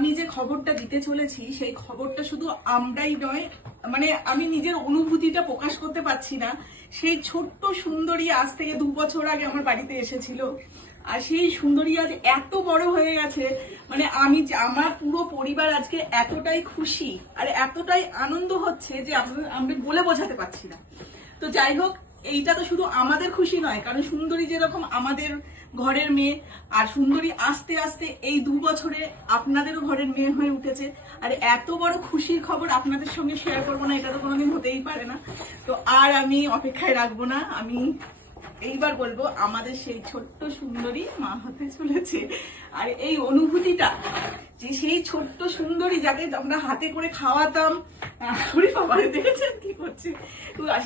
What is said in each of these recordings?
আমি যে খবরটা দিতে চলেছি সেই খবরটা শুধু আমরাই নয়, মানে আমি নিজের অনুভূতিটা প্রকাশ করতে পারছি না। সেই ছোট্ট সুন্দরী আজ থেকে 2 বছর আগে আমার বাড়িতে এসেছিল, আর সেই সুন্দরী আজ এত বড় হয়ে গেছে। মানে আমার পুরো পরিবার আজকে এতটাই খুশি আর এতটাই আনন্দ হচ্ছে যে আমি বলে বোঝাতে পারছি না। তো যাই হোক, এইটা তো শুধু আমাদের খুশি নয়, কারণ সুন্দরী যেরকম আমাদের ঘরের মেয়ে, আর সুন্দরী আস্তে আস্তে এই 2 বছরে আপনাদেরও ঘরের মেয়ে হয়ে উঠেছে। আর এত বড় খুশির খবর আপনাদের সঙ্গে শেয়ার করবো না, এটা তো কোনোদিন হতেই পারে না। তো আর আমি অপেক্ষায় রাখবো না, আমি এইবার বলবো আমাদের সেই ছোট্ট সুন্দরী মা হতে চলেছে। আর এই অনুভূতিটা যে সেই ছোট্ট সুন্দরী যাকে আমরা হাতে করে খাওয়াতাম, বাবারে দেখেছেন কি করছে,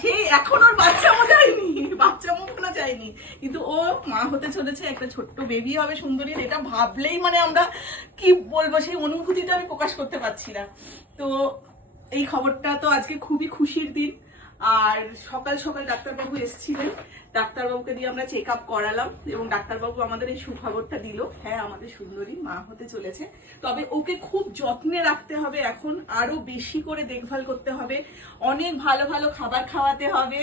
সেই এখন ওর বাচ্চা মুখ যায়নি, বাচ্চা মুখ না যায়নি, কিন্তু ও মা হতে চলেছে, একটা ছোট্ট বেবি হবে সুন্দরীর। এটা ভাবলেই মানে আমরা কি বলবো, সেই অনুভূতিটা আমি প্রকাশ করতে পারছি না। তো এই খবরটা তো আজকে খুবই খুশির দিন। আর সকাল সকাল ডাক্তারবাবু এসেছিলেন, ডাক্তারবাবুকে দিয়ে আমরা চেক আপ করালাম এবং ডাক্তারবাবু আমাদের এই সুখবরটা দিল, হ্যাঁ আমাদের সুন্দরী মা হতে চলেছে। তবে ওকে খুব যত্নে রাখতে হবে, এখন আরো বেশি করে দেখভাল করতে হবে, অনেক ভালো ভালো খাবার খাওয়াতে হবে।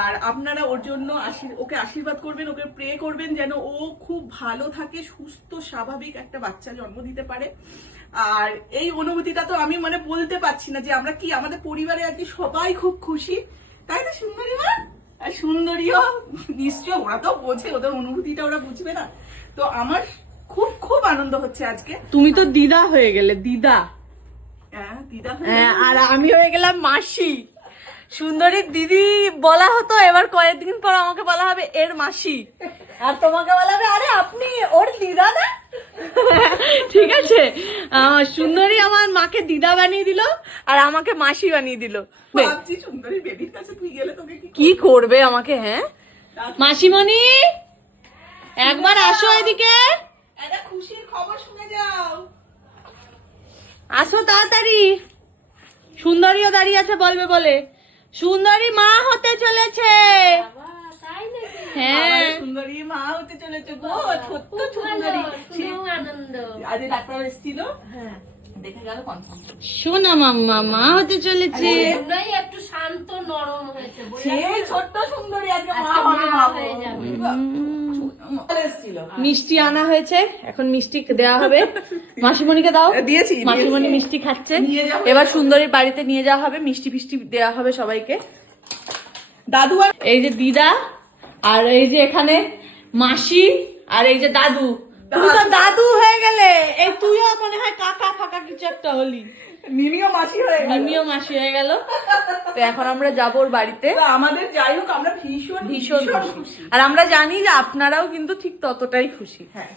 আর আপনারা ওর জন্য ওকে আশীর্বাদ করবেন, ওকে প্রে করবেন যেন ও খুব ভালো থাকে, সুস্থ স্বাভাবিক একটা বাচ্চা জন্ম দিতে পারে। আর এই অনুভূতিটা তো আমি মানে বলতে পারছি না, যে আমরা কি আমাদের পরিবারে আর কি সবাই খুব খুশি, তাই তো সুন্দরী মা? আর সুন্দরীও নিশ্চয়, ওরা তো বোঝে, ওদের অনুভূতিটা ওরা বুঝবে না। তো আমার খুব খুব আনন্দ হচ্ছে আজকে। তুমি তো দিদা হয়ে গেলে, দিদা। হ্যাঁ দিদা, আর আমি হয়ে গেলাম মাসি। সুন্দরীর দিদি বলা হতো, এবার কয়েকদিন পর আমাকে বলা হবে এর মাসি, আর তোমাকে বলা হবে আরে আপনি ওর দিদা না। ঠিক আছে, সুন্দরী আমার মাকে দিদা বানিয়ে দিল আর আমাকে মাসি বানিয়ে দিল। ভাবছি সুন্দরী বেবির কাছে তুই গেলে তোকে কি করবে আমাকে? হ্যাঁ মাসিমণি, একবার আসো এদিকে, একটা খুশির খবর শুনে যাও। আসো তাড়াতাড়ি। সুন্দরীও দাঁড়িয়ে আছে বলবে বলে, সুন্দরী মা হতে চলেছে। হ্যাঁ সুন্দরী মা হতে চলেছে গো, ছোট্ট সুন্দরী। আজ ডাক্তার এসেছিল, দেখে গেল কনফার্ম। শোনা মাম্মা মা হতে চলেছে। একটু শান্ত নরম হয়েছে, সেই ছোট্ট সুন্দরী আজকে মা হবে, মা হয়ে যাবে। মিষ্টি আনা হয়েছে, এখন মিষ্টি দেওয়া হবে। মাসিমণিকে দাও। দিয়েছি, মাসিমণি মিষ্টি খাচ্ছে। এবার সুন্দরীর বাড়িতে নিয়ে যাওয়া হবে, মিষ্টি ফিষ্টি দেওয়া হবে সবাইকে। দাদু আর এই যে দিদা, আর এই যে এখানে মাসি, আর এই যে দাদু। তুই তো দাদু হয়ে গেলে, এই তুইও মনে হয় কাকা ফাঁকা কিছু একটা হলি। মিমিও মাসি হয়ে গেল, মিমিও মাসি হয়ে গেল। তো এখন আমরা যাবো ওর বাড়িতে। আমাদের যাই হোক আমরা ভীষণ ভীষণ খুশি, আর আমরা জানি যে আপনারাও কিন্তু ঠিক ততটাই খুশি। হ্যাঁ।